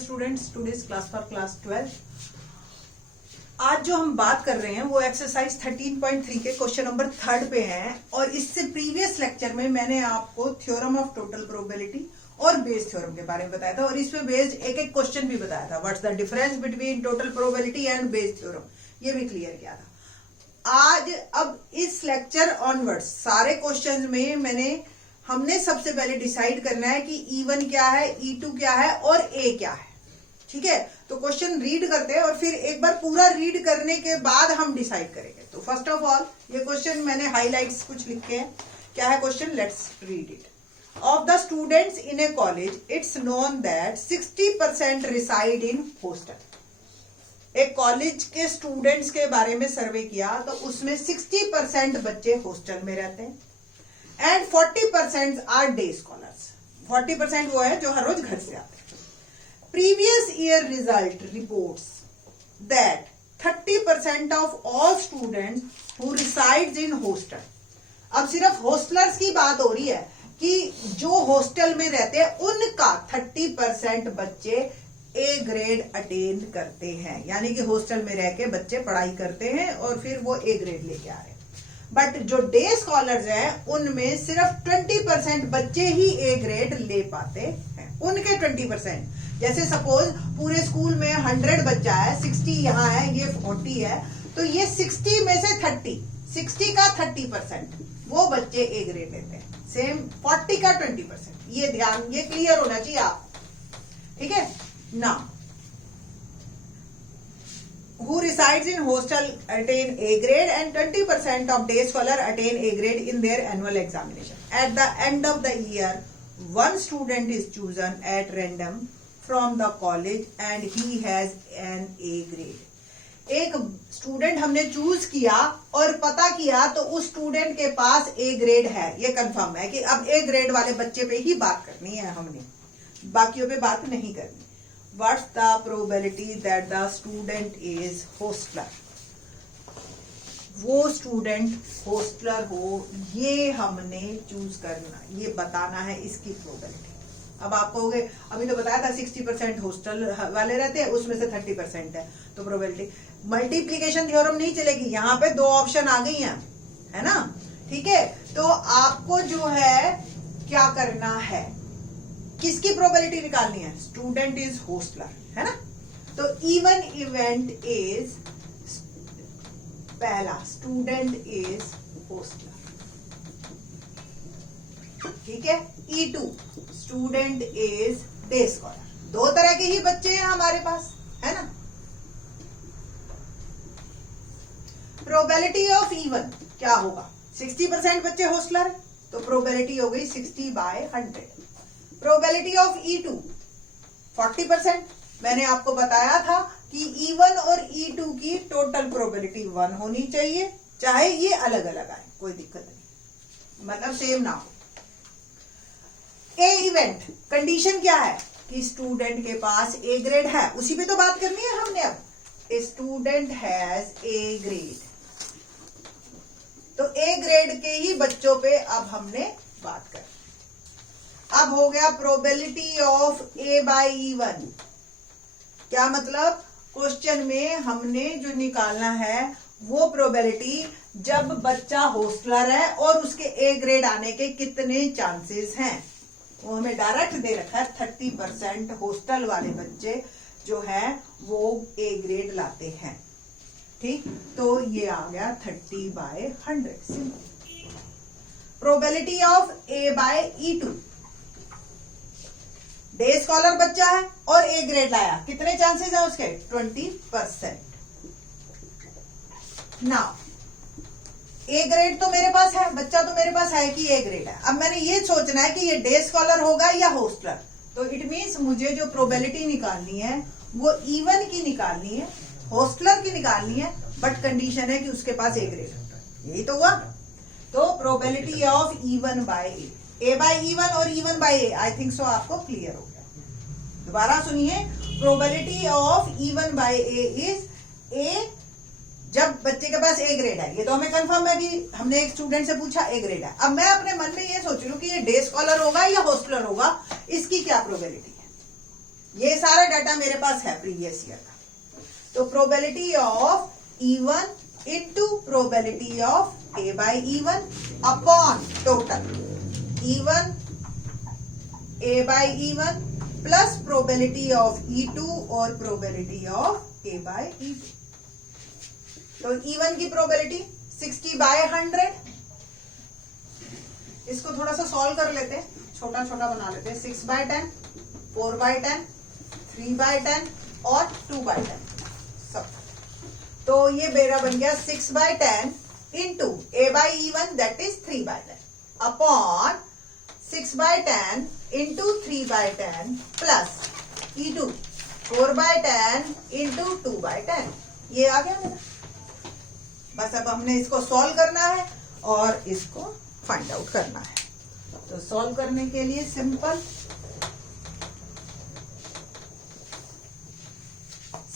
Students, today's class for class 12। आज जो हम बात कर रहे हैं वो एक्सरसाइज 13.3 के क्वेश्चन नंबर 3 पे हैं। और इससे प्रीवियस लेक्चर में मैंने आपको थ्योरम ऑफ टोटल प्रोबेबिलिटी और बेस थ्योरम के बारे में बताया था और इसमें बेस्ड एक एक क्वेश्चन भी बताया था। What's the difference between total probability and Bayes theorem, ये भी क्लियर किया था। आज अब इस लेक्चर ऑनवर्ड्स सारे क्वेश्चंस में हमने सबसे पहले डिसाइड करना है कि E1 क्या है, E2 क्या है और A क्या है। ठीक है, तो क्वेश्चन रीड करते हैं और फिर एक बार पूरा रीड करने के बाद हम डिसाइड करेंगे। तो फर्स्ट ऑफ ऑल ये क्वेश्चन मैंने हाइलाइट्स कुछ लिखे हैं। क्या है question, let's read it. Of the students in a college it's known that 60% reside in hostel. एक कॉलेज के स्टूडेंट्स के बारे में सर्वे किया तो उसमें 60% बच्चे हॉस्टल में रहते हैं एंड 40% आर डे स्कॉलर्स। 40% वो है जो हर रोज घर से आते हैं। Previous year result reports that 30% of all students who resides in hostel. अब सिर्फ हॉस्टलर्स की बात हो रही है कि जो हॉस्टल में रहते हैं उनका 30% बच्चे ए ग्रेड अटेन करते हैं, यानी कि हॉस्टल में रह के बच्चे पढ़ाई करते हैं और फिर वो ए ग्रेड लेके आ रहे हैं। बट जो डे स्कॉलर्स हैं उनमें सिर्फ 20% बच्चे ही ए ग्रेड ले पाते हैं, उनके 20%। जैसे सपोज पूरे स्कूल में 100 बच्चा है, 60 यहाँ है, ये 40 है, तो ये 60 में से 60 का 30% वो बच्चे ए ग्रेड लेते हैं। सेम 40 का 20%। ये ध्यान, ये क्लियर होना चाहिए आप। ठीक है ना। Who resides in hostel attain A grade and 20% of day scholar attain A grade in their annual examination. At the end of the year, one student is chosen at random from the college and he has an A grade. एक student हमने choose किया और पता किया तो उस student के पास A grade है, ये कंफर्म है कि अब ए ग्रेड वाले बच्चे पे ही बात करनी है हमने, बाकियों पे बात नहीं करनी। What's the probability that the student is hostler? वो स्टूडेंट हॉस्टलर हो, ये हमने चूज करना, ये बताना है इसकी प्रोबेबिलिटी। अब आप कहोगे अभी तो बताया था 60% हॉस्टल वाले रहते हैं, उसमें से 30% है, तो प्रोबेबिलिटी मल्टीप्लीकेशन थ्योरम नहीं चलेगी। यहाँ पे 2 ऑप्शन आ गई हैं, है ना। ठीक है, तो आपको जो है क्या करना है, किसकी प्रोबेबिलिटी निकालनी है, स्टूडेंट इज हॉस्टलर, है ना। तो इवन इवेंट इज पहला, स्टूडेंट इज हॉस्टलर। ठीक है। E2 student is day scholar. 2 तरह के ही बच्चे हैं हमारे पास, है ना। प्रोबेबिलिटी ऑफ E1 क्या होगा, 60% बच्चे हॉस्टलर, तो प्रोबेबिलिटी हो गई 60/100। Probability of E2 40%। मैंने आपको बताया था कि E1 और E2 की टोटल प्रोबेबिलिटी 1 होनी चाहिए, चाहे ये अलग अलग आए, कोई दिक्कत नहीं, मतलब सेम ना हो। ए इवेंट कंडीशन क्या है कि स्टूडेंट के पास ए ग्रेड है, उसी पे तो बात करनी है हमने। अब a student has A grade, तो ए ग्रेड के ही बच्चों पे अब हमने बात करनी। अब हो गया प्रोबेबिलिटी ऑफ A/E1। क्या मतलब, क्वेश्चन में हमने जो निकालना है वो प्रोबेबिलिटी जब बच्चा हॉस्टलर है और उसके ए ग्रेड आने के कितने चांसेस हैं, वो हमें डायरेक्ट दे रखा है। 30% हॉस्टल वाले बच्चे जो हैं वो ए ग्रेड लाते हैं। ठीक, तो ये आ गया 30/100। Probability of A/E2, day scholar बच्चा है और ए ग्रेड लाया, कितने चांसेस है उसके, 20%। नाउ ए ग्रेड तो मेरे पास है, बच्चा तो मेरे पास है कि ए ग्रेड है। अब मैंने ये सोचना है कि ये डे स्कॉलर होगा या हॉस्टलर, तो इट मीन्स मुझे जो प्रोबेबिलिटी निकालनी है वो E1 की निकालनी है, हॉस्टलर की निकालनी है, बट कंडीशन है कि उसके पास ए ग्रेड। यही तो हुआ। तो प्रोबेबिलिटी ऑफ A/E1 और E1/A, आई थिंक सो आपको क्लियर हो गया। दोबारा सुनिए, probability of E1/A is a, जब बच्चे के पास ए ग्रेड है, ये तो हमें कंफर्म है कि हमने एक स्टूडेंट से पूछा ए ग्रेड है। अब मैं अपने मन में ये सोच रही हूँ कि ये डे स्कॉलर होगा या हॉस्टलर होगा, इसकी क्या प्रोबेबिलिटी है। ये सारा डाटा मेरे पास है प्रीवियस ईयर का। तो probability of E1 into probability of A by E1 upon total E1 A by E1 plus probability of E2 और probability of A by E2। तो E1 की प्रोबेबिलिटी 60 by 100। इसको थोड़ा सा सॉल्व कर लेते हैं, छोटा छोटा बना लेते हैं। 6 by 10, 4 by 10, 3 by 10 और 2 by 10 सब। तो ये मेरा बन गया 6 by 10 into A by E1 that is 3 by 10 upon 6 by 10 into 3 by 10 plus E2 4 by 10 into 2 by 10। ये आ गया मेरा। बस अब हमने इसको सॉल्व करना है और इसको फाइंड आउट करना है। तो सॉल्व करने के लिए सिंपल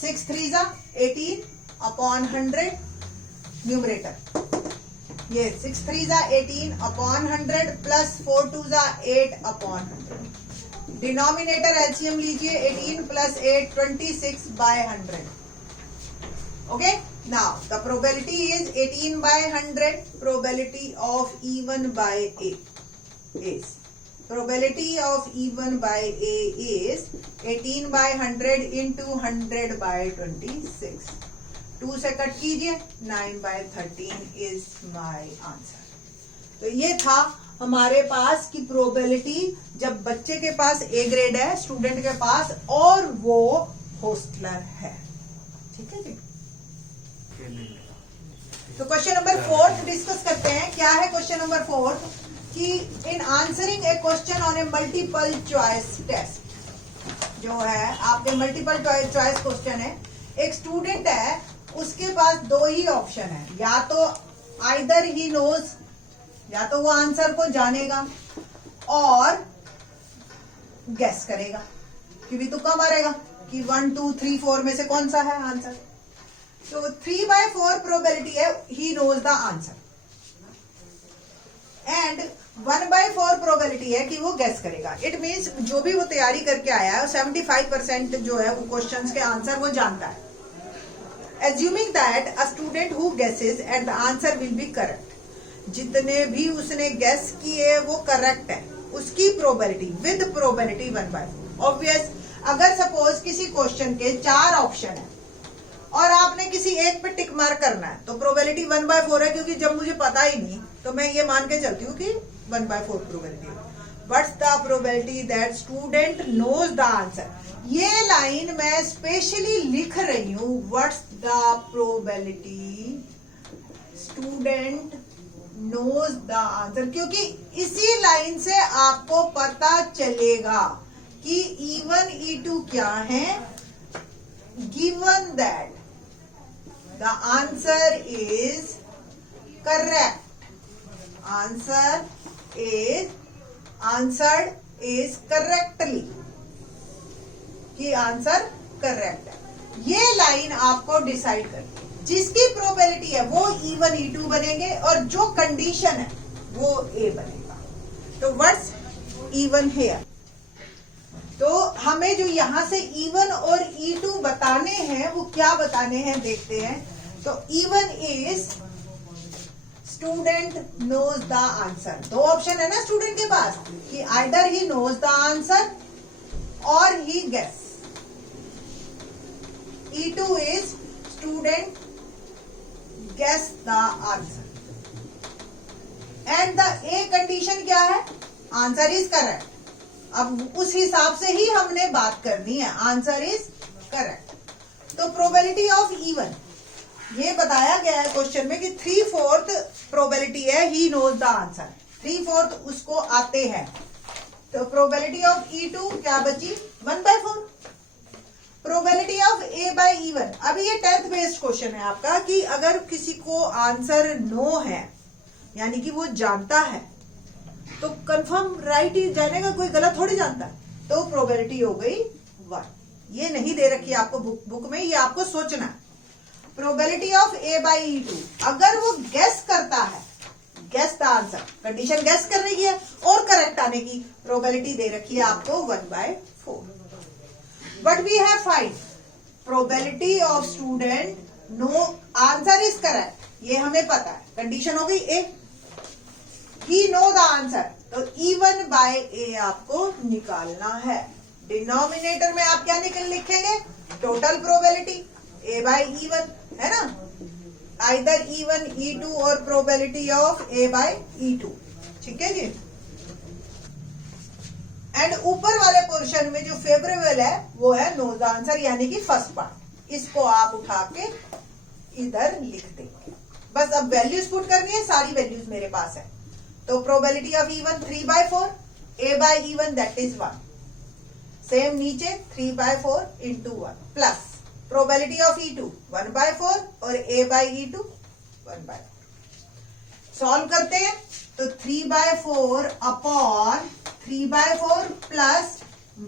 6 3 जा 18 अपॉन 100 न्यूमरेटर। ये 6 3 जा 18 अपॉन 100 प्लस 4 2 जा 8 अपॉन 100। डिनोमिनेटर एलसीएम लीजिए 18 plus 8 26 by 100। Okay, now the probability is 18 by 100. Probability of E1 by A is probability of E1 by A is 18 by 100 into 100 by 26। 2 से cut कीजिए 9 by 13 is my answer। तो ये था हमारे पास की probability जब बच्चे के पास A ग्रेड है, स्टूडेंट के पास, और वो होस्टलर है। ठीक है जी। तो क्वेश्चन नंबर 4 डिस्कस करते हैं। क्या है क्वेश्चन नंबर 4 कि in answering a question on a multiple choice test, जो है आपके मल्टीपल चॉइस क्वेश्चन है, एक स्टूडेंट है, उसके पास 2 ही ऑप्शन है, या तो आइदर ही नोज, या तो वो आंसर को जानेगा और गेस करेगा, क्योंकि तुक्का मारेगा कि 1 2 3 4 में से कौन सा है आंसर। तो 3 by 4 प्रोबेबिलिटी है he knows the answer, and 1 by 4 probability है कि वो गेस करेगा। इट मींस जो भी वो तैयारी करके आया है 75% जो है वो क्वेश्चंस के आंसर वो जानता है। Assuming that a student who guesses and the answer will be correct, जितने भी उसने गेस किए वो करेक्ट है, उसकी probability with probability 1 by 4। Obvious, अगर सपोज किसी क्वेश्चन के 4 ऑप्शन है और आपने किसी एक पे टिक मार्क करना है, तो प्रोबेबिलिटी 1 by 4 है, क्योंकि जब मुझे पता ही नहीं तो मैं ये मान के चलती हूँ कि 1 by 4 प्रोबेबिलिटी है। What's the probability that student knows the answer. ये लाइन मैं स्पेशली लिख रही हूँ, what's the probability student knows the answer, क्योंकि इसी लाइन से आपको पता चलेगा कि E1 E2 क्या है। Given that the answer is correct, answered is correctly, कि आंसर करेक्ट है। ये लाइन आपको डिसाइड करनी है, जिसकी प्रोबेबिलिटी है वो E1 E2 बनेंगे और जो कंडीशन है वो A बनेगा। तो व्हाट्स E1 here? तो हमें जो यहां से E1 और E2 बताने हैं वो क्या बताने हैं देखते हैं। तो E1 is student knows the answer. 2 option है ना स्टूडेंट के पास कि either he knows the answer और he guess. E2 is student guess the answer, and the A condition क्या है? Answer is correct. अब उस हिसाब से ही हमने बात करनी है, आंसर इज करेक्ट। तो प्रोबेबिलिटी ऑफ E1 ये बताया गया है क्वेश्चन में कि 3/4 प्रोबेबिलिटी है ही नोज द आंसर, 3/4 उसको आते हैं। तो प्रोबेबिलिटी ऑफ E2 क्या बची? 1 by 4। Probability of A by E1, अभी ये 10th बेस्ड क्वेश्चन है आपका कि अगर किसी को आंसर नो है, यानी कि वो जानता है, तो कंफर्म राइट ही जानेगा, कोई गलत थोड़ी जानता है। तो प्रोबेबिलिटी हो गई 1। ये नहीं दे रखी है आपको बुक में, ये आपको सोचना है। Probability of A by E2, अगर वो गेस करता है, guess the answer, condition guess करने की है और करेक्ट आने की, प्रोबेबिलिटी दे रखी है आपको 1 by 4। What we have find? Probability of student no answer is correct. ये हमें पता है. कंडीशन हो गई ए. He know the answer. तो E1 by A आपको निकालना है. डिनोमिनेटर में आप क्या लिखेंगे? Total probability A by E1, है ना? Either E1, E2 और probability of A by E2. ठीक है जी. एंड ऊपर वाले पोर्शन में जो फेवरेबल है वो है नोज आंसर, यानी कि फर्स्ट पार्ट. इसको आप उठा के इधर लिख देंगे. बस अब वैल्यूज पुट करनी है. सारी वैल्यूज मेरे पास है. तो probability of E1 3/4, A by E1 that is 1. Same नीचे 3/4 into 1 plus probability of E2 1/4 और A by E2 1/4. सॉल्व करते हैं तो 3/4 अपॉन 3/4 प्लस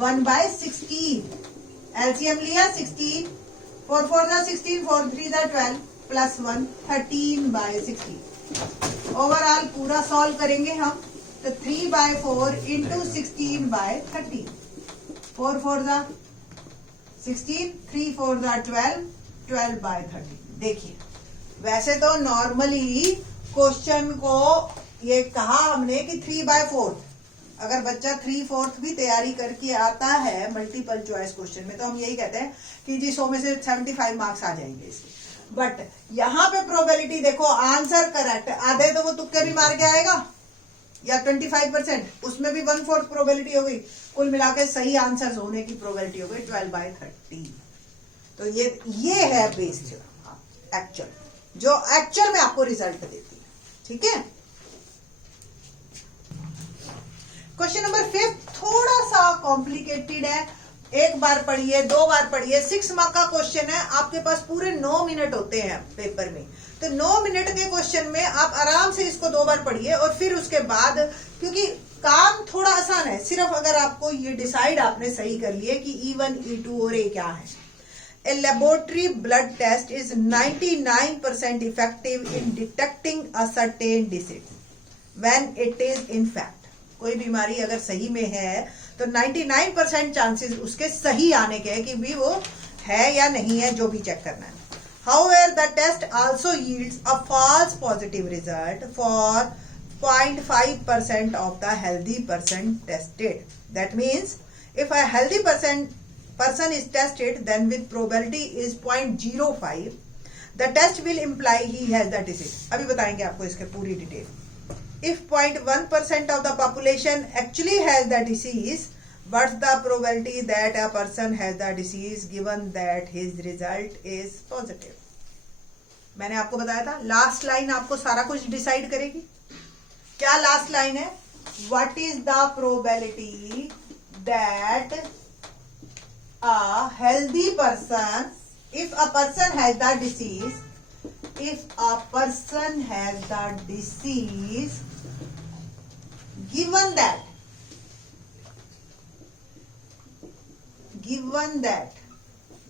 1/16. एलसीएम लिया 16, 4 4 जा 16, 4 3 जा 12 प्लस 1 13/16. ओवरऑल पूरा सॉल्व करेंगे हम तो 3/4 इंटू 16/13. 4 4 जा 16, 3 4 जा 12, 12/13. देखिए वैसे तो नॉर्मली क्वेश्चन को ये कहा हमने कि 3/4. अगर बच्चा 3/4 भी तैयारी करके आता है मल्टीपल चॉइस क्वेश्चन में तो हम यही कहते हैं कि जी 100 में से 75 मार्क्स आ जाएंगे इसके. बट यहाँ पे प्रोबेबिलिटी देखो, आंसर करेक्ट आधे तो वो तुक्के भी मार के आएगा या 25%, उसमें भी 1/4 प्रोबेबिलिटी हो गई. कुल मिला के सही आंसर होने की प्रोबेबिलिटी हो गई 12/13. तो ये है बेस थ्योरम एक्चुअल, जो एक्चुअल में आपको रिजल्ट देती है. ठीक है. क्वेश्चन नंबर 5 थोड़ा सा कॉम्प्लिकेटेड है. एक बार पढ़िए, 2 बार पढ़िए. 6 मार्क का क्वेश्चन है. आपके पास पूरे 9 मिनट होते हैं पेपर में. तो 9 मिनट के क्वेश्चन में आप आराम से इसको 2 बार पढ़िए और फिर उसके बाद, क्योंकि काम थोड़ा आसान है, सिर्फ अगर आपको ये डिसाइड आपने सही कर लिए कि E1, E2 और A क्या है. A laboratory blood test is 99% effective in detecting a certain disease when it is in fact. कोई बीमारी अगर सही में है तो 99% चांसेस उसके सही आने के हैं कि भी वो है या नहीं है, जो भी चेक करना है. However, the test also yields a false positive result for 0.5% of the healthy person tested. That means, if a healthy person is tested, then with probability is 0.05, the test will imply he has the disease. अभी बताएंगे आपको इसके पूरी detail. If 0.1% of the population actually has the disease, what's the probability that a person has the disease given that his result is positive? मैंने आपको बताया था last line आपको सारा कुछ डिसाइड करेगी. क्या लास्ट लाइन है? What is the probability that a healthy person, if a person has the disease, if a person has the disease, given that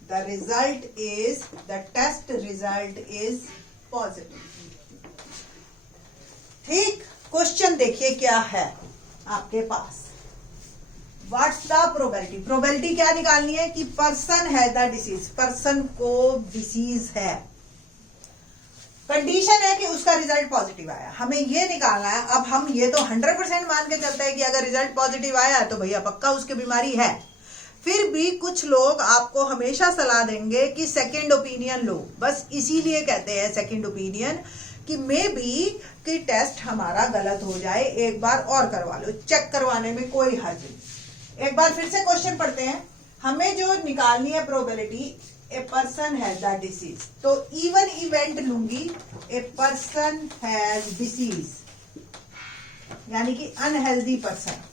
the result is, the test result is positive. ठीक. Question देखिए क्या है आपके पास. What's the probability. Probability क्या निकालनी है कि पर्सन है द डिसीज, पर्सन को डिसीज है. कंडीशन है कि उसका रिजल्ट पॉजिटिव आया. हमें ये निकालना है. अब हम ये तो 100% मान के चलते हैं कि अगर रिजल्ट पॉजिटिव आया तो भैया पक्का उसकी बीमारी है. फिर भी कुछ लोग आपको हमेशा सलाह देंगे कि सेकंड ओपिनियन लो. बस इसीलिए कहते हैं सेकंड ओपिनियन कि मे बी कि टेस्ट हमारा गलत हो जाए, एक बार और करवा लो. चेक करवाने में कोई हर्ज नहीं. एक बार फिर से क्वेश्चन पढ़ते हैं. हमें जो निकालनी है probability, a person has the disease, तो इवन इवेंट लूंगी. ए पर्सन हैज डिसीज यानी कि अनहेल्दी पर्सन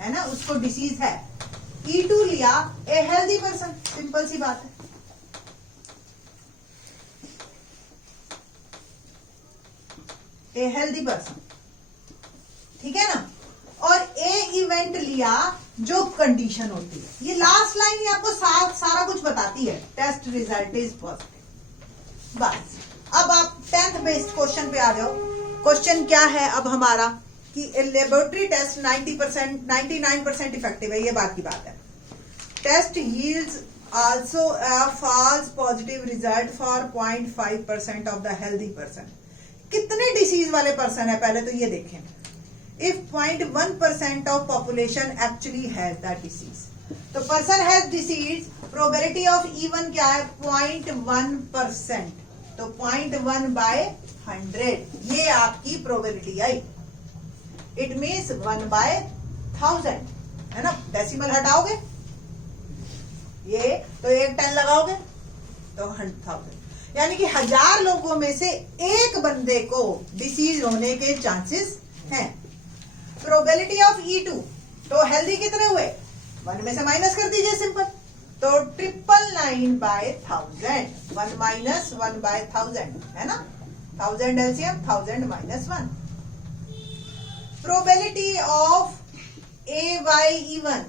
है ना, उसको डिसीज है. E2 लिया, ए हेल्दी पर्सन. सिंपल सी बात है. ए हेल्दी पर्सन, ठीक है ना. और ए इवेंट लिया जो कंडीशन होती है. ये लास्ट लाइन ही आपको सारा कुछ बताती है. Test result is positive. बस अब आप 10th बेस्ड क्वेश्चन पे आ जाओ. क्वेश्चन क्या है अब हमारा कि लेबोरेटरी टेस्ट 99% इफेक्टिव है. ये बात की बात है. Test yields also a false positive result for 0.5% of the healthy person. कितने डिसीज वाले पर्सन है पहले तो ये देखें. If 0.1% of population actually has that disease, तो person has disease, probability of even क्या है 0.1%, तो 0.1 by 100 ये आपकी probability I. It means 1 by 1000 है ना. डेसिमल हटाओगे ये तो 1 10 लगाओगे तो 100,000, यानी कि 1000 लोगों में से एक बंदे को डिसीज होने के चांसेस हैं. प्रोबेबिलिटी ऑफ E2, तो हेल्दी कितने हुए 1 में से माइनस कर दीजिए सिंपल, तो 999 by 1000, 1 minus 1 by 1000 है ना. 1000 LCM 1000 minus 1. Probability of A by E1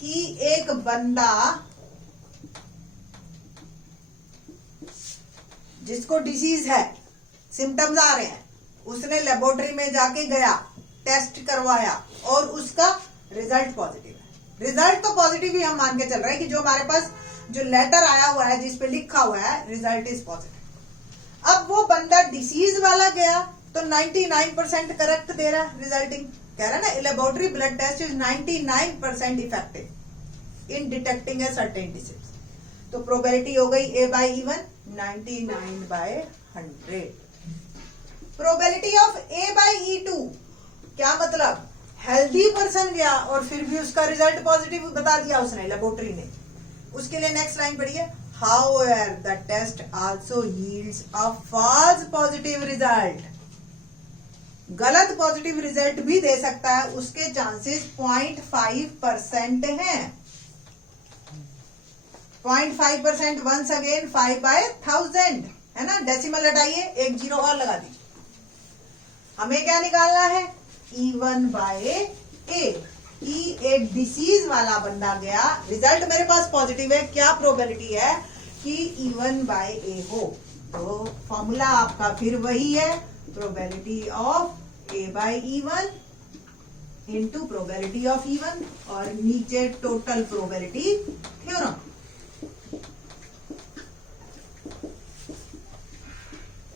कि एक बंदा जिसको डिसीज है, सिम्टम्स आ रहे हैं, उसने लेबोरेटरी में जाके गया, टेस्ट करवाया और उसका रिजल्ट पॉजिटिव है. रिजल्ट तो पॉजिटिव ही हम मान के चल रहे हैं कि जो हमारे पास जो लेटर आया हुआ है जिस पे लिखा हुआ है रिजल्ट इज पॉजिटिव. अब वो बंदा डिसीज वाला गया तो 99% करेक्ट दे रहा है रिजल्टिंग. कह रहा है ना laboratory blood test is 99% effective in detecting a certain disease. तो प्रोबेबिलिटी हो गई A by E1 99 by 100. Probability of A by E2 क्या मतलब, हेल्दी पर्सन गया और फिर भी उसका रिजल्ट पॉजिटिव बता दिया उसने लेबोरेटरी ने. उसके लिए नेक्स्ट लाइन पढ़िए. However the test also yields a false positive result. गलत पॉजिटिव रिजल्ट भी दे सकता है, उसके चांसेस 0.5% हैं. 0.5% वंस अगेन 5 by 1000 है ना. डेसिमल हटाइए, एक जीरो और लगा दीजिए. हमें क्या निकालना है E1 by A कि एक डिसीज वाला बंदा गया, रिजल्ट मेरे पास पॉजिटिव है, क्या प्रोबेबिलिटी है कि E1 by A हो. तो फॉर्मूला आपका फिर वही है, probability of A by E1 into probability of E1 और नीचे टोटल प्रोबेबिलिटी थ्योरम.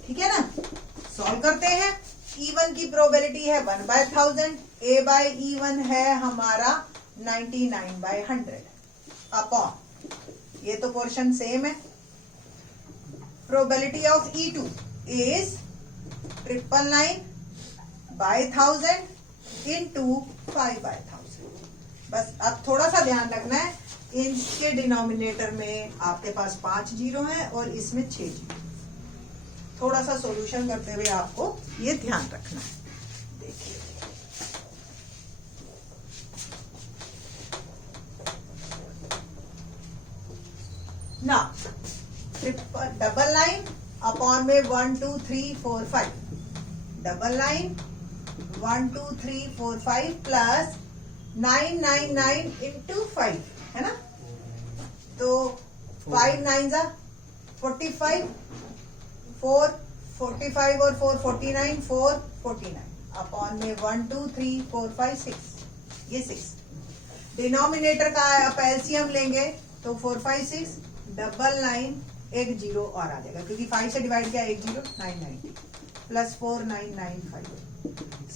ठीक है ना. सॉल्व करते हैं. E1 की प्रोबेबिलिटी है 1 by 1000, A by E1 है हमारा 99 by 100 अपॉन, ये तो पोर्शन सेम है. Probability of E2 is 999 by 1000 into 5 by 1000. बस अब थोड़ा सा ध्यान रखना है, इसके डिनोमिनेटर में आपके पास 5 जीरो है और इसमें 6 जीरो. थोड़ा सा सॉल्यूशन करते हुए आपको ये ध्यान रखना है. देखिए ना, डबल लाइन अपॉन में 1 2 3 4 5, डबल लाइन 1 2 3 4 5 प्लस 999 इंटू 5 है ना. तो 5 9 जा 45, 4 45 और 4 49, 4 49 अपॉन में 1 2 3 4 5 6, ये 6. डिनोमिनेटर का आप एलसीएम लेंगे तो 4 5 6, डबल लाइन एक जीरो और आ जाएगा क्योंकि 5 से डिवाइड किया, एक जीरो 990 प्लस 4995.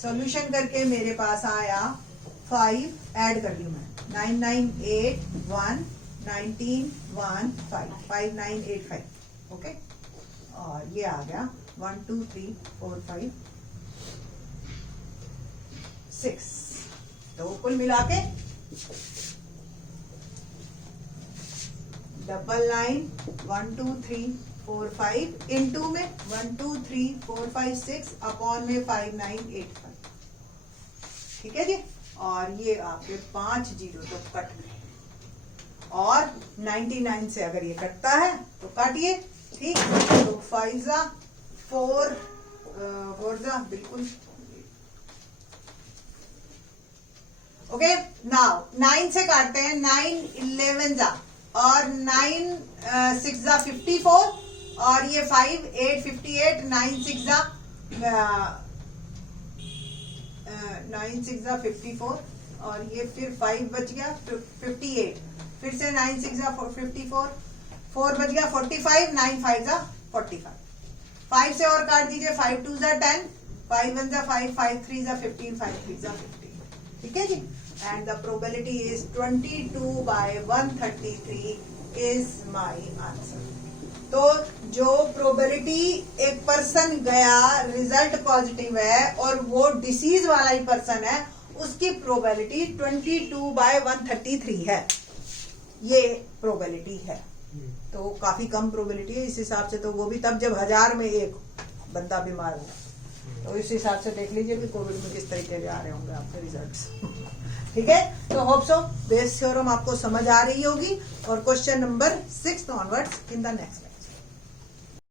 सॉल्यूशन करके मेरे पास आया 5, ऐड कर लिया मैं 9981 1915 5985. ओके, और ये आ गया 1 2 3 4 5 6. तो कुल मिला के डबल लाइन 1 2 3 4 5 इनटू में 1 2 3 4 5 6 अपॉन में 5985. ठीक है जी. और ये आपके 5 जीरो तो कट गए, और 99 से अगर ये कटता है तो काटिए. ठीक, तो 5 जा 4 4 जा बिल्कुल. ओके, नाउ 9 से काटते हैं. 9 11 जा और 9 6 जा 54 और ये 5 8 58 9 6 जा 9 6 जा 54 और ये फिर 5 बच गया 58. फिर से 9 6 जा 54, 4 बज गया 45, 9 5 जा 45, 5 से और काट दीजिए, 5 2 जा 10, 5 1 जा 5, 5 3 जा 15, 5 3 जा 15, ठीक है जी। And the probability is 22/133 is my answer. तो जो प्रोबेबिलिटी एक पर्सन गया, रिजल्ट पॉजिटिव है और वो डिसीज वाला ही पर्सन है, उसकी प्रोबेबिलिटी 22/133 है, ये प्रोबेबिलिटी है। तो काफी कम प्रोबेबिलिटी है इस हिसाब से। तो वो भी तब जब 1000 में एक बंदा बीमार हुआ। तो इस हिसाब से देख लीजिए कि कोविड में किस तरीके के आ रहे होंगे आपके रिजल्ट्स। ठीक है, तो होप सो बेस थ्योरम आपको समझ आ रही होगी और question number 6 onwards in the next.